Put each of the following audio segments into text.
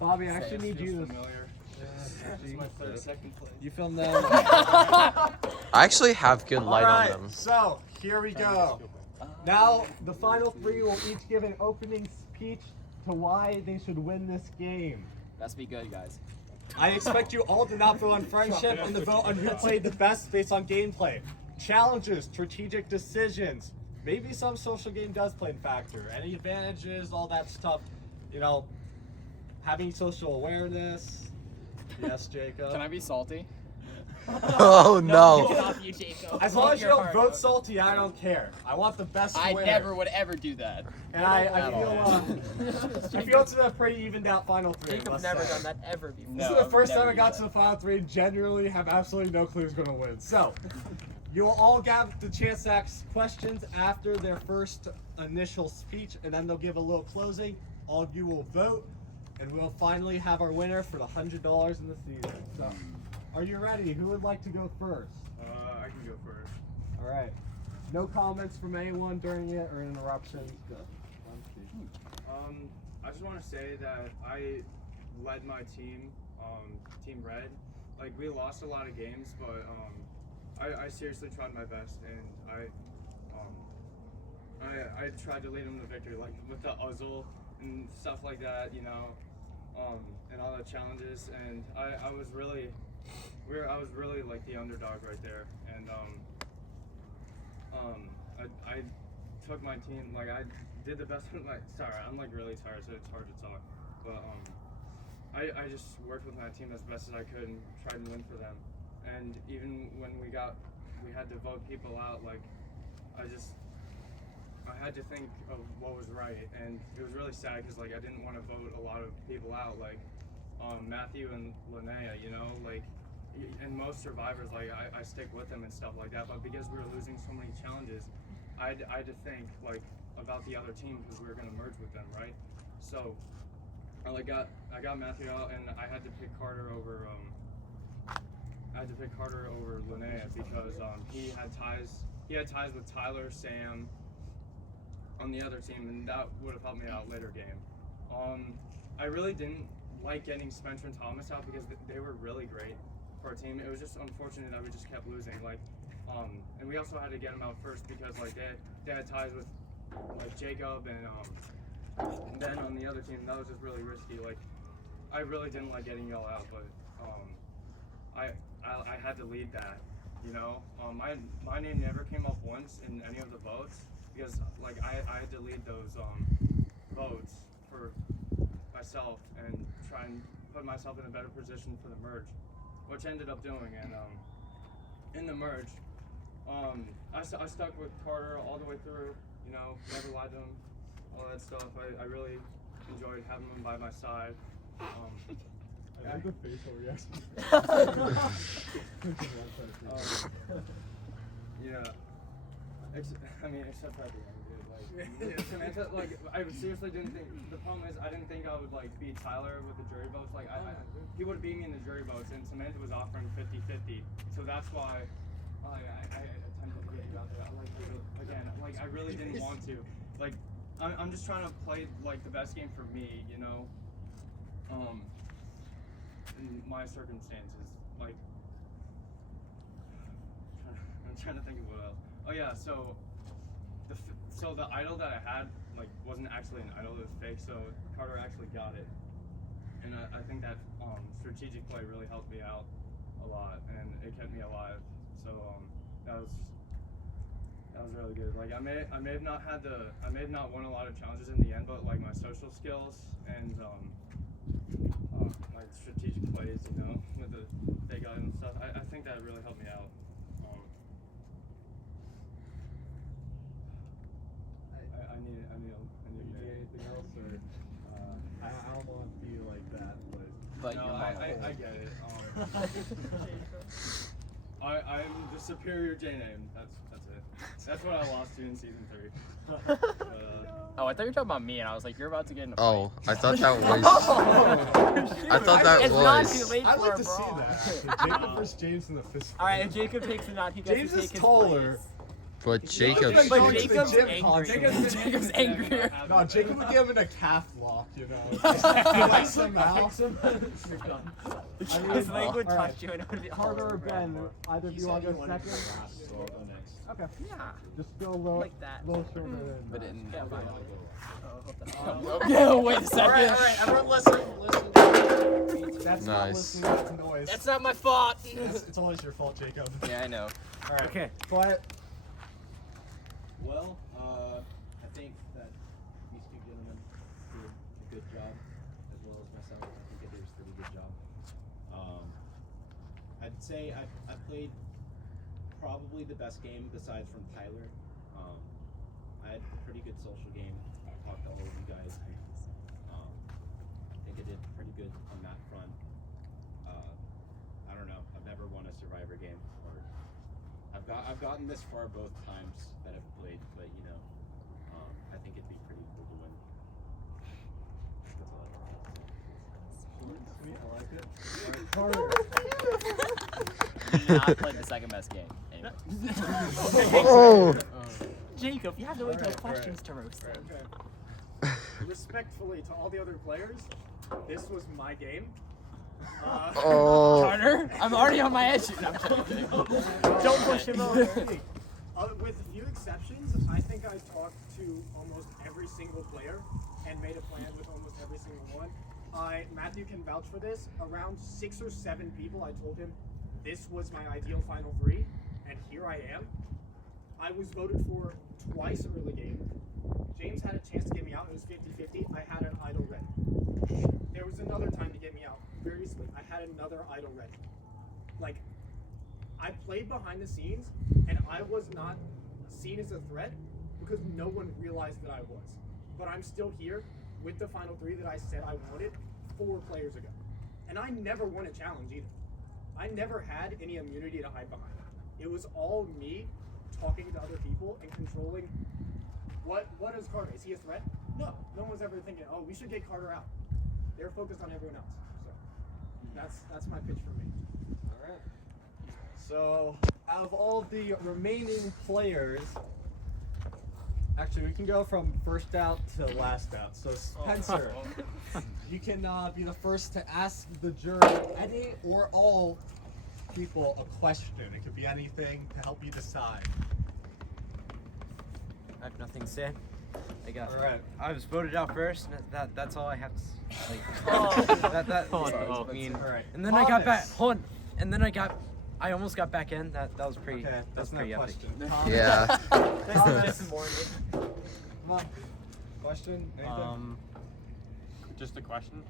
Bobby, I actually need you. This is my third, second place. You film them. I actually have good light on them. So here we go. Now the final three will each give an opening speech to why they should win this game. Let's be good, guys. I expect you all to not vote on friendship and to vote on who played the best based on gameplay. Challenges, strategic decisions. Maybe some social game does play a factor. Any advantages, all that stuff. You know, having social awareness. Yes, Jacob. Can I be salty? Oh no. Off you, Jacob. As long as you don't vote salty, I don't care. I want the best I winner. never would ever do that. And I feel it's a pretty evened out final three. Jacob's let's never say. done that ever before. This is the first time I got to the final three and genuinely have absolutely no clue who's going to win. So, you'll all get the chance to ask questions after their first initial speech, and then they'll give a little closing. All of you will vote, and we'll finally have our winner for the $100 in the season. So, are you ready? Who would like to go first? I can go first. All right. No comments from anyone during it or interruptions. Go. I just want to say that I led my team, Team Red. Like, we lost a lot of games, but I seriously tried my best, and I tried to lead them to victory, like with the Uzzle and stuff like that, you know, and all the challenges. And I was really like the underdog right there, and I took my team, like I did the best with my, sorry, I'm like really tired, so it's hard to talk, but I just worked with my team as best as I could and tried to win for them. And even when we had to vote people out, like I had to think of what was right, and it was really sad because like I didn't want to vote a lot of people out, like Matthew and Linnea, you know, like, and most survivors, like I stick with them and stuff like that, but because we were losing so many challenges, I had to think like about the other team because we were going to merge with them, right? So I got Matthew out, and I had to pick Carter over Linnea because he had ties with Tyler, Sam on the other team, and that would have helped me out later game. I really didn't like getting Spencer and Thomas out because they were really great for our team. It was just unfortunate that we just kept losing. Like, and we also had to get them out first because like they had ties with like Jacob and then on the other team that was just really risky. Like, I really didn't like getting y'all out, but I had to lead that, you know. My name never came up once in any of the votes because like I had to lead those votes for myself and try and put myself in a better position for the merge, which I ended up doing. And in the merge, I stuck with Carter all the way through, you know, never lied to him, all that stuff. I really enjoyed having him by my side. I did the facial reaction. Yeah. Except at the end, dude. Like, Samantha, like, I seriously didn't think. The problem is, I didn't think I would like beat Tyler with the jury votes. Like, he would have beat me in the jury votes, and Samantha was offering 50-50. So that's why I attempted to get you out there. Like, I really didn't want to. Like, I'm just trying to play like the best game for me, you know. In my circumstances, like, I'm trying to think of what else. Oh yeah, so the idol that I had like wasn't actually an idol; it was fake. So Carter actually got it, and I think that strategic play really helped me out a lot, and it kept me alive. So that was really good. Like I may have not won a lot of challenges in the end, but like my social skills and like strategic plays, you know, with the fake item and stuff, I think that really helped me out. I need Anything else, or I don't want to be like that, but no, I get it. I'm the superior J name. That's it. That's what I lost to in season 3. Oh, I thought you were talking about me, and I was like, you're about to get in a fight. Oh, I thought that was. I thought that It's not too was. late I'd for like a to see brawl. that. Jacob versus James in the fist. All right, if Jacob takes the knot, he gets James to take is his taller. place. But Jacob's Jacob's. been going to the Jacob's gym angry. constantly. Jacob's angrier. No, Jacob would give him a calf lock, you know. Just flex him out. His leg would All right. touch you and it would be Carter or Ben, either of you want to go second? Okay. Yeah. Just go a little, Like that. little shorter than But it that. didn't. Oh, Yeah, wait a All second. right, everyone listen. That's not Nice. listening, that's noise. That's not my fault. It's always your fault, Jacob. Yeah, I know. All right. Okay. Quiet. Well, I think that these two gentlemen did a good job, as well as myself. I think I did a pretty good job. I'd say I played probably the best game besides from Tyler. I had a pretty good social game. I talked to all of you guys. I think I did pretty good on that front. I don't know. I've never won a Survivor game, or I've gotten this far both times that I've played, but you know, I think it'd be pretty cool to win. That's all I got. I like it. Not played the second best game. Anyway. Oh. Jacob, you have to wait till questions to roast him. Respectfully to all the other players, this was my game. Oh. Carter, I'm already on my edge. No, I'm kidding. Don't push him over. With a few exceptions, I think I talked to almost every single player and made a plan with almost every single one. Matthew can vouch for this. Around 6 or 7 people, I told him this was my ideal final 3, and here I am. I was voted for twice early game. James had a chance to get me out. It was 50-50. I had an idol ready. There was another time to get me out. Very sweet. I had another idol ready. Like, I played behind the scenes, and I was not seen as a threat because no one realized that I was. But I'm still here with the final 3 that I said I wanted 4 players ago. And I never won a challenge either. I never had any immunity to hide behind. It was all me talking to other people and controlling what is Carter? Is he a threat? No. No one was ever thinking, oh, we should get Carter out. They're focused on everyone else. So that's my pitch for me. All right. So, out of all of the remaining players, actually, we can go from first out to last out. So, Spencer, you can be the first to ask the jury any or all people a question. It could be anything to help you decide. I have nothing to say. I guess. All right. I was voted out first. That's all I have to say. Oh, I mean, All right. and then I got back. Thomas. Hold on. And then I almost got back in. That was pretty. Okay, that that's was not pretty a epic. question. Thomas. Yeah. Thomas. Come on. Question? Anything? Just a question.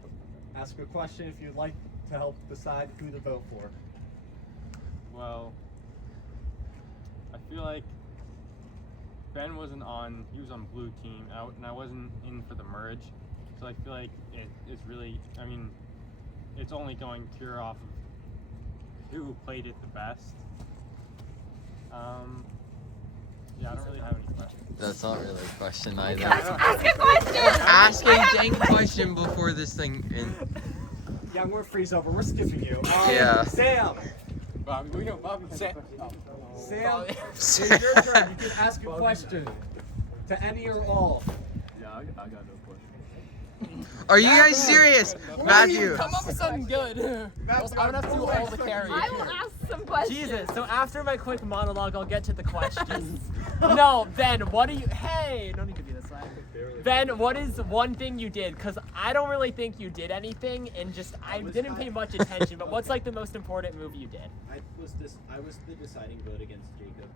Ask a question if you'd like to help decide who to vote for. Well, I feel like Ben wasn't on. He was on blue team, and I wasn't in for the merge. So I feel like it's really. I mean, it's only going to cure off of who played it the best. Yeah, I don't really have any questions. That's not really a question either. Ask a question! Ask a dang question before this thing. Yeah, we're freeze over. We're skipping you. Yeah. Sam. Bobby, we know Bobby. Sam. It's your turn. You can ask a question to any or all. Yeah, I got no question. Are you guys serious? Matthew. Come up with something good. Else I'm gonna have to do all the carrying. I will ask some questions. Jesus. So after my quick monologue, I'll get to the questions. No, Ben, what do you? Hey, no need to be this way. Ben, what is one thing you did? Cause I don't really think you did anything, and just I didn't pay much attention. But what's like the most important move you did? I was the deciding vote against Jacob,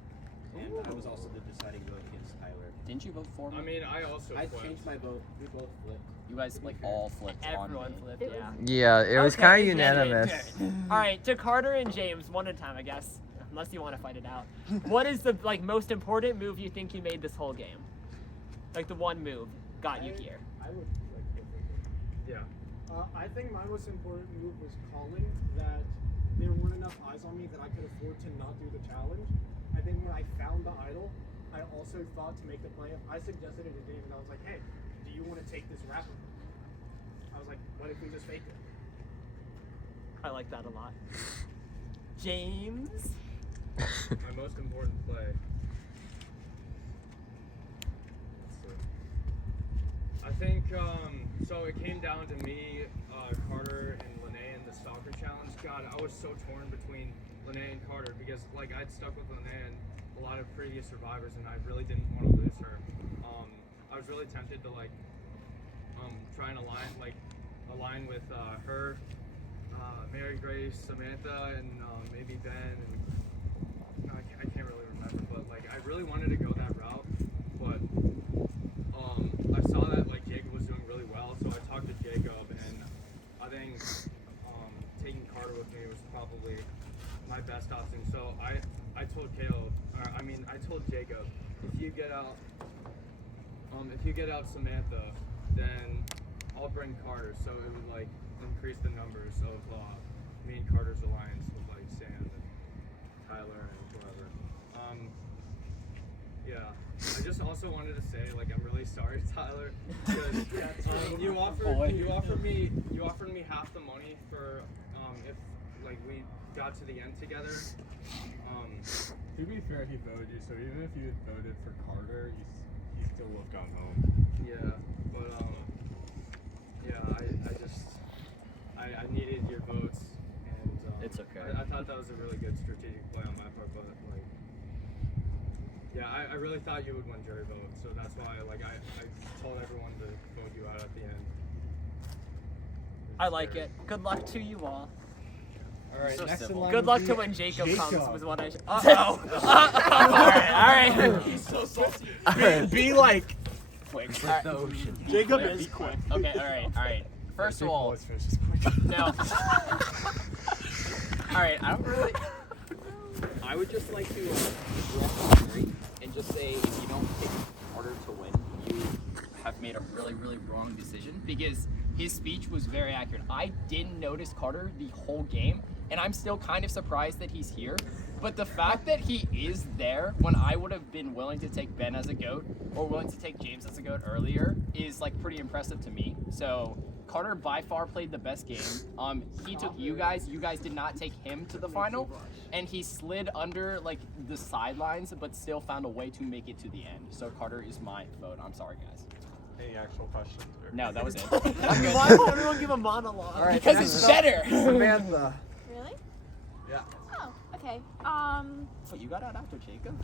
and I was also the deciding vote against Tyler. Didn't you vote for me? I mean, I also. I changed my vote. We both flipped. You guys like all flipped on Everyone me. flipped. It Yeah. Yeah, it was Okay, kind of interesting. unanimous. All right, to Carter and James, one at a time, I guess. Unless you want to fight it out. What is the like most important move you think you made this whole game? Like the one move got you here. I would like Yeah. I think my most important move was calling that there weren't enough eyes on me that I could afford to not do the challenge. And then when I found the idol, I also thought to make the play. I suggested it to Dave, and I was like, "Hey, do you want to take this rapper?" I was like, "What if we just fake it?" I like that a lot. James? My most important play. think so. It came down to me, Carter, and Lene in the soccer challenge. God, I was so torn between Lene and Carter because like I'd stuck with Lene and a lot of previous survivors, and I really didn't want to lose her. I was really tempted to like try and align with her, Mary Grace, Samantha, and maybe Ben. And I can't really remember, but like I really wanted to go that route, but I saw that like Jacob was doing really well, so I talked to Jacob, and I think taking Carter with me was probably my best option. So I told Jacob, if you get out Samantha, then I'll bring Carter, so it would like increase the numbers of me and Carter's alliance with like Sam and Tyler and whoever. Yeah, I just also wanted to say like I'm really sorry, Tyler, because you offered me half the money for if like we got to the end together. To be fair, he voted you, so even if you had voted for Carter, he still would have gone home. Yeah, but I needed your votes, and It's okay. I thought that was a really good strategic play on my part, but like, yeah, I really thought you would win jury vote, so that's why like I told everyone to vote you out at the end. I like it. Good luck to you all. All right, So next in civil. line Good would luck be to when Jacob comes Jacob. was what I. Uh-oh. All right. He's so salty. Be like. Quick. The ocean. Jacob is quick. Okay. All right. First of all, quick. no. All right. I don't really. I would just like to walk straight and just say if you don't pick Carter to win, you have made a really, really wrong decision because his speech was very accurate. I didn't notice Carter the whole game, and I'm still kind of surprised that he's here. But the fact that he is there when I would have been willing to take Ben as a GOAT or willing to take James as a GOAT earlier is like pretty impressive to me. So Carter by far played the best game. He took you guys did not take him to the final, and he slid under like the sidelines but still found a way to make it to the end. So Carter is my vote. I'm sorry guys. Any actual questions? No, that was it. Why does everyone give a monologue? All right, Because next it's up, better. Samantha. Really? Yeah. Oh, okay. But you got out after Jacob?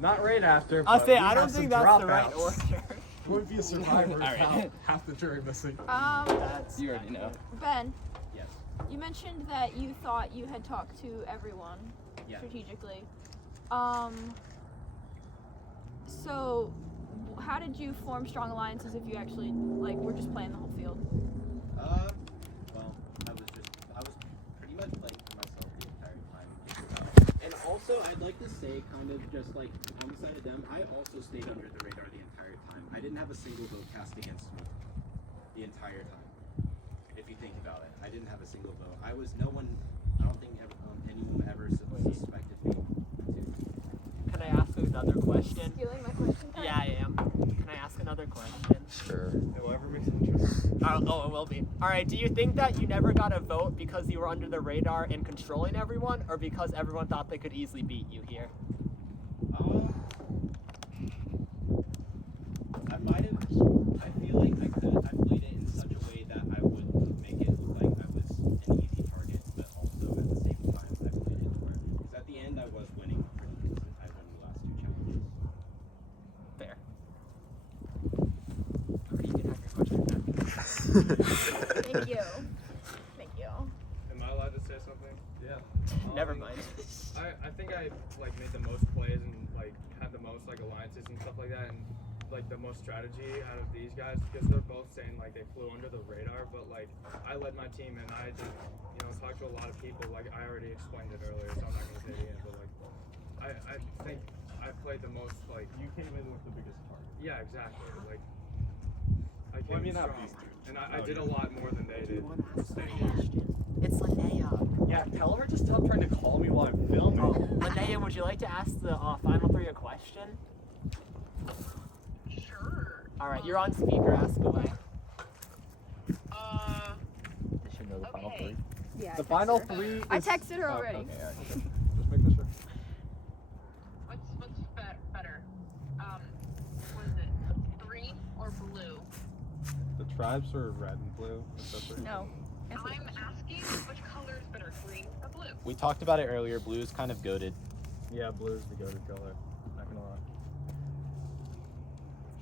Not right after. I'll but say we I don't have some think that's the right dropouts. order. Who would be a survivor All right. without half the jury missing? That's You already know. Ben, Yes. you mentioned that you thought you had talked to everyone Yeah. strategically. So how did you form strong alliances if you actually like were just playing the whole field? Well, I was pretty much playing for myself the entire time. And also, I'd like to say, kind of just like on the side of them, I also stayed under the radar the entire time. I didn't have a single vote cast against me the entire time. If you think about it, I didn't have a single vote. I was no one. I don't think anyone ever suspected me. Can I ask another question? Stealing my question. Yeah, I am. Can I ask another question? Sure. Whoever makes interest. Oh, it will be. All right. Do you think that you never got a vote because you were under the radar and controlling everyone, or because everyone thought they could easily beat you here? I might have. I feel like I played it in such a way that I would make it look like I was an easy target, but also at the same time I played it to where. Because at the end I was winning pretty decent. I won the last 2 challenges. Fair. Okay, you can have your question back. Thank you. Thank you. Am I allowed to say something? Yeah. Never mind. I think I like made the most plays and like had the most like alliances and stuff like that, and like the most strategy out of these guys because they're both saying like they flew under the radar, but like I led my team and I did, talk to a lot of people. Like I already explained it earlier, so I'm not gonna say it again. But like I think I played the most like You came in with the biggest target. yeah, exactly. Like I Well, I came mean, not strong, these two. and I did a lot more than they did. It's Linnea. Yeah, tell her to stop trying to call me while I'm filming. Linnea, would you like to ask the final three a question? Sure. All right, you're on speaker. Ask away. They should know the final Okay. three. Yeah. The final 3 is... I texted her Oh, already. okay, all right. Just making sure. What's better? What is it? 3 or blue? tribes are red and blue? No. I'm asking which color is better, green or blue? We talked about it earlier. Blue is kind of goated. Yeah, blue is the goated color. Not gonna lie.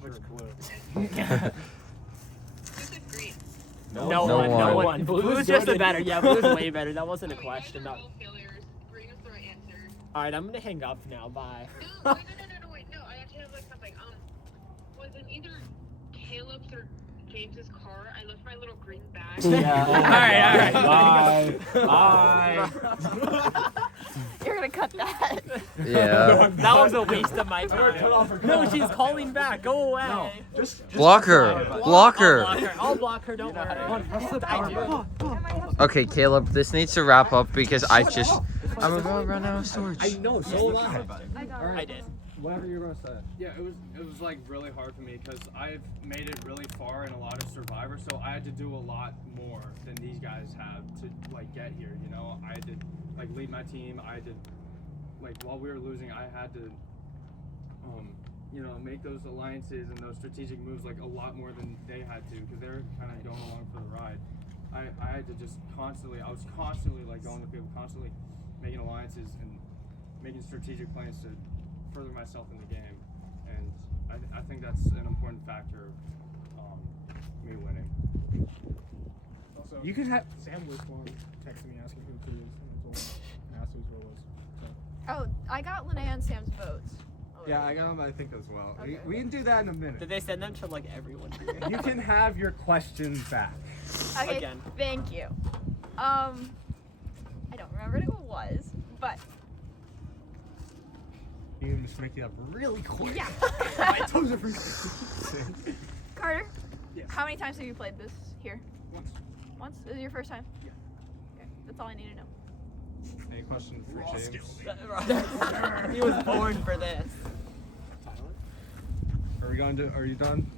Which blue? Who said green? No one. Blue's just a better. Yeah, blue's way better. That wasn't a Oh, question. You guys No. are all failures. Green is the right answer. All right, I'm gonna hang up now. Bye. No, wait, no. I actually have like something. Was in either Caleb's or James's car, I left my little green bag. Yeah. All right. Bye. You're gonna cut that. Yeah. That was a waste of my time. No, she's calling back. Go away. Block her. Block her. I'll block her. Don't worry. I do. Okay, Caleb, this needs to wrap up because I'm about to run out of storage. I know, so am I. I got I it. did. Whatever you're gonna say. Yeah, it was like really hard for me because I've made it really far in a lot of Survivor, so I had to do a lot more than these guys have to like get here. You know, I had to like lead my team. I had to like while we were losing, I had to you know, make those alliances and those strategic moves like a lot more than they had to because they're kind of going along for the ride. I had to just constantly, I was constantly like going to people, constantly making alliances and making strategic plans to further myself in the game, and I think that's an important factor of me winning. Also, You can have. Sam was one texting me asking who Cruz and I told him and asked who his vote was. So. Oh, I got Linnea and Sam's votes. Yeah, I got them, I think, as well. Okay. We can do that in a minute. Did they send them to like everyone? You can have your questions back. Okay, Again. thank you. I don't remember who it was, but You can just make it up really quick. yeah. My toes are freezing. Carter, Yes. how many times have you played this here? Once. Once? This is your first time? Yeah. Okay, that's all I need to know. Any questions for James? He was born for this. Are you done?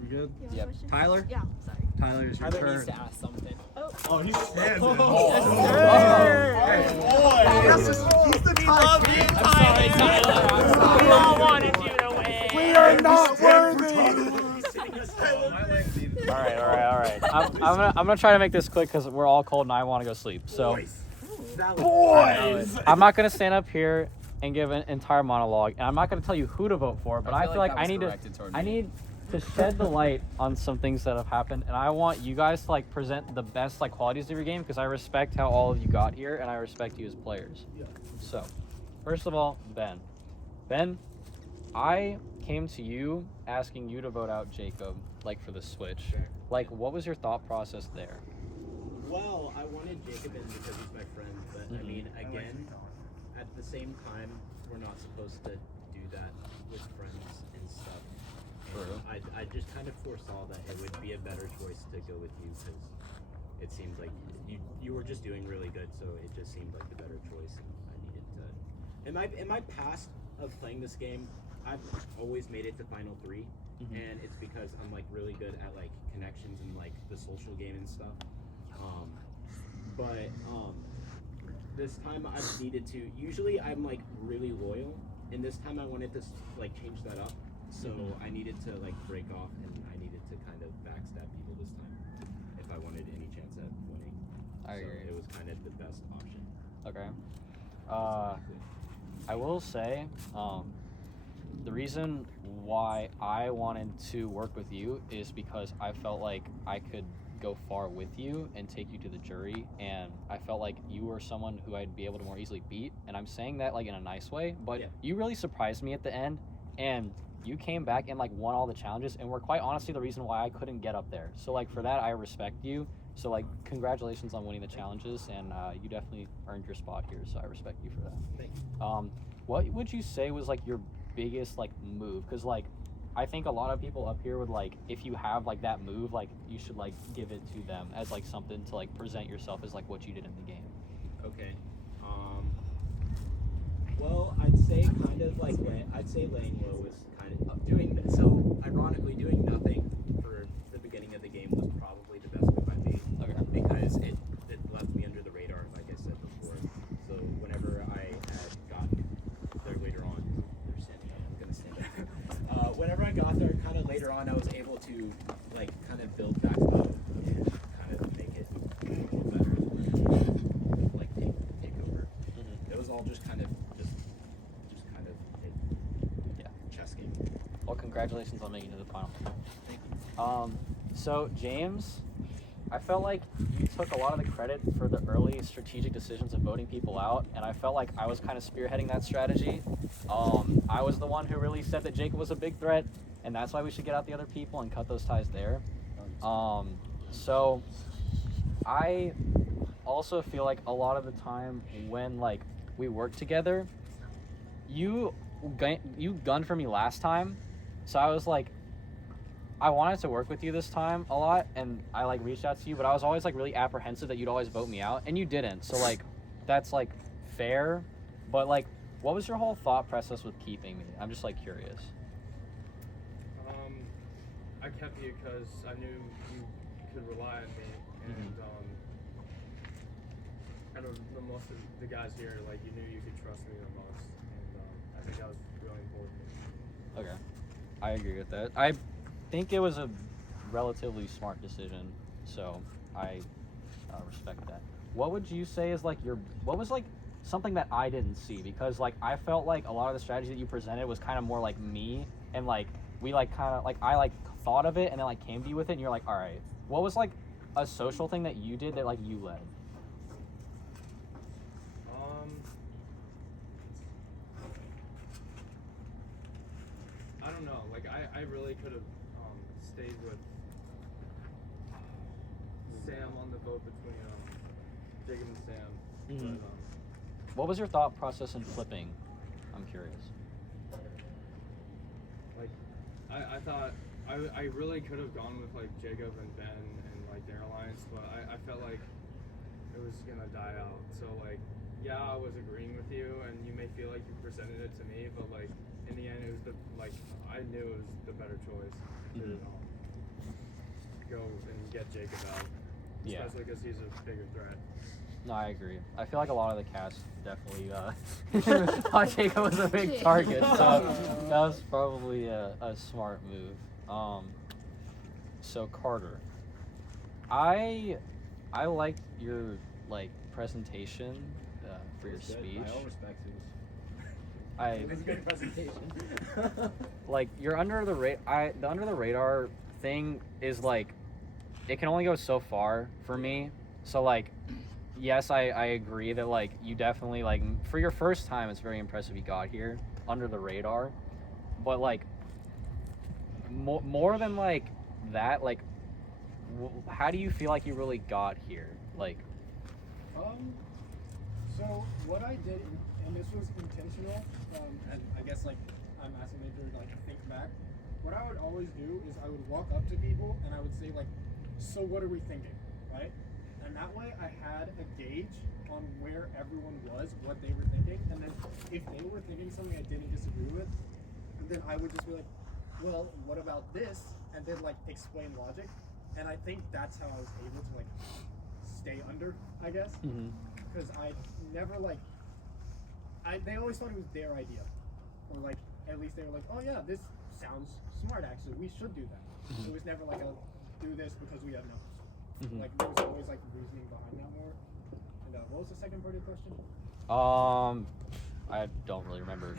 We good? You have a Yep. question? Tyler? Yeah, sorry. Tyler, it's your Tyler turn. needs to ask something. Oh, he stands it. He's the love you, Tyler. We all wanted you to win. We are not worthy. All right. I'm gonna try to make this quick because we're all cold and I want to go sleep. So, Boys. I'm not gonna stand up here and give an entire monologue, and I'm not gonna tell you who to vote for. But I feel like I need to shed the light on some things that have happened, and I want you guys to like present the best like qualities of your game because I respect how all of you got here, and I respect you as players. Yeah. So, first of all, Ben, I came to you asking you to vote out Jacob, like for the switch. Sure. Like, what was your thought process there? Well, I wanted Jacob in because he's my friend, but I mean, again, at the same time, we're not supposed to do that with friends and stuff. True. I just kind of foresaw that it would be a better choice to go with you because it seemed like you were just doing really good, so it just seemed like the better choice. And I needed to. In my past of playing this game, I've always made it to Final 3, and it's because I'm like really good at like connections and like the social game and stuff. But this time I've needed to. Usually I'm like really loyal, and this time I wanted to like change that up. So I needed to like break off, and I needed to kind of backstab people this time if I wanted any chance at winning. I agree. It was kind of the best option. Okay. I will say, the reason why I wanted to work with you is because I felt like I could go far with you and take you to the jury, and I felt like you were someone who I'd be able to more easily beat, and I'm saying that like in a nice way, but you really surprised me at the end, and you came back and like won all the challenges and were quite honestly the reason why I couldn't get up there. So like for that, I respect you. So like congratulations on winning the challenges, and you definitely earned your spot here, so I respect you for that. Thank you. What would you say was like your biggest like move? Because like I think a lot of people up here would like, if you have like that move, like you should like give it to them as like something to like present yourself as like what you did in the game. Okay. Well, I'd say kind of like I'd say laying low was kind of doing. So ironically, doing nothing for the beginning of the game was probably the best move I made. Okay. Because it left me under the radar, like I said before. So whenever I had gotten there later on, they're standing up. I'm gonna stand up. Whenever I got there, kind of later on, I was able to like kind of build back congratulations on making it to the final. Thank you. So James, I felt like you took a lot of the credit for the early strategic decisions of voting people out, and I felt like I was kind of spearheading that strategy. I was the one who really said that Jacob was a big threat, and that's why we should get out the other people and cut those ties there. So I also feel like a lot of the time when like we work together, you gunned for me last time, so I was like, I wanted to work with you this time a lot, and I like reached out to you, but I was always like really apprehensive that you'd always vote me out, and you didn't. So like, that's like fair, but like, what was your whole thought process with keeping me? I'm just like curious. I kept you because I knew you could rely on me, and out of the most of the guys here, like you knew you could trust me the most, and I think that was really important. Okay, I agree with that. I think it was a relatively smart decision, so I respect that. What would you say is like what was like something that I didn't see? Because like I felt like a lot of the strategy that you presented was kind of more like me, and like we like kind of like I like thought of it and then like came to you with it, and you're like, all right, what was like a social thing that you did that like you led? I don't know. Like I really could have stayed with Sam on the vote between Jacob and Sam. But, What was your thought process in flipping? I'm curious. like I thought I really could have gone with like Jacob and Ben and like their alliance, but I felt like it was gonna die out. So like, yeah, I was agreeing with you, and you may feel like you presented it to me, but like in the end, it was I knew it was the better choice to go and get Jacob out, especially because he's a bigger threat. No, I agree. I feel like a lot of the cast definitely thought Jacob was a big target, so that was probably a smart move. So Carter, I liked your like presentation for your speech. I all respect it. It was a good presentation. Like you're the under the radar thing is like it can only go so far for me. So like yes, I agree that like you definitely like for your first time it's very impressive you got here under the radar, but like more than like that, like how do you feel like you really got here? Like So what I did, and this was intentional, and I guess like I'm asking me to like think back. What I would always do is I would walk up to people and I would say like, so what are we thinking, right? And that way I had a gauge on where everyone was, what they were thinking, and then if they were thinking something I didn't disagree with, then I would just be like, well, what about this? And then like explain logic. And I think that's how I was able to like stay under, I guess. Because I never like, they always thought it was their idea. Or like, at least they were like, oh yeah, this sounds smart actually, we should do that. It was never like, do this because we have numbers. Like there was always like reasoning behind that more. And what was the second part of the question? I don't really remember.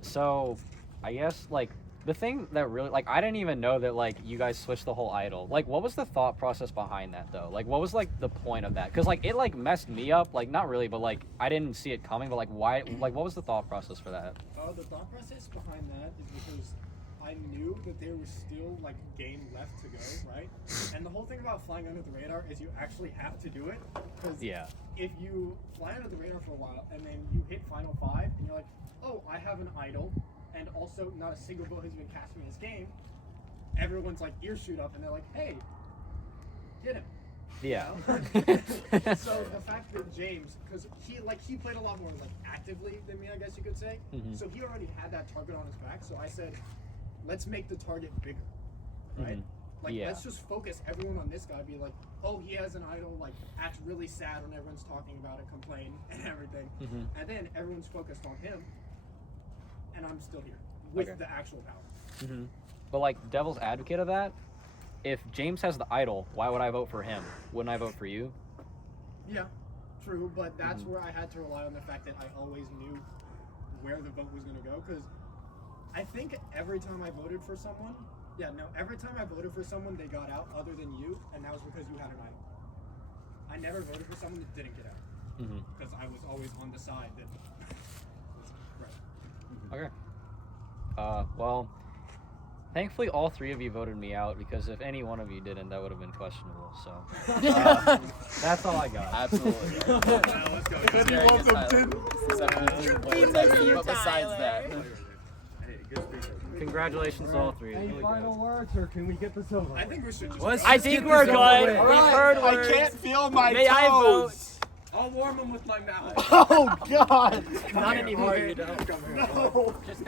So I guess like the thing that really like I didn't even know that like you guys switched the whole idol. Like what was the thought process behind that though? Like what was like the point of that? Because like it like messed me up. Like not really, but like I didn't see it coming. But like why? Like what was the thought process for that? The thought process behind that is because I knew that there was still like game left to go, right? And the whole thing about flying under the radar is you actually have to do it. Because if you fly under the radar for a while and then you hit final 5 and you're like, oh, I have an idol, and also not a single vote has been cast for this game, everyone's like ears shoot up and they're like, hey, get him. Yeah. So the fact that James, because he played a lot more like actively than me, I guess you could say. So he already had that target on his back. So I said, let's make the target bigger, right? Like let's just focus everyone on this guy. Be like, oh, he has an idol. Like act really sad when everyone's talking about it, complain and everything, and then everyone's focused on him, and I'm still here with the actual power. But like devil's advocate of that, if James has the idol, why would I vote for him? Wouldn't I vote for you? Yeah, true, but that's where I had to rely on the fact that I always knew where the vote was going to go, because I think every time I voted for someone, every time I voted for someone, they got out other than you, and that was because you had an idol. I never voted for someone that didn't get out. Because I was always on the side that was right. Okay. Well, thankfully all three of you voted me out because if any one of you didn't, that would have been questionable. So that's all I got. Absolutely. Let's go. If anyone of them didn't. But besides that, Hey, good speaker. Congratulations to all three. Any final words, or can we get this over? I think we should just. I think we're good. All We've right, heard I words. can't feel my May I vote? toes. I'll warm them with my mouth. Oh God! Not anymore, you don't. No. just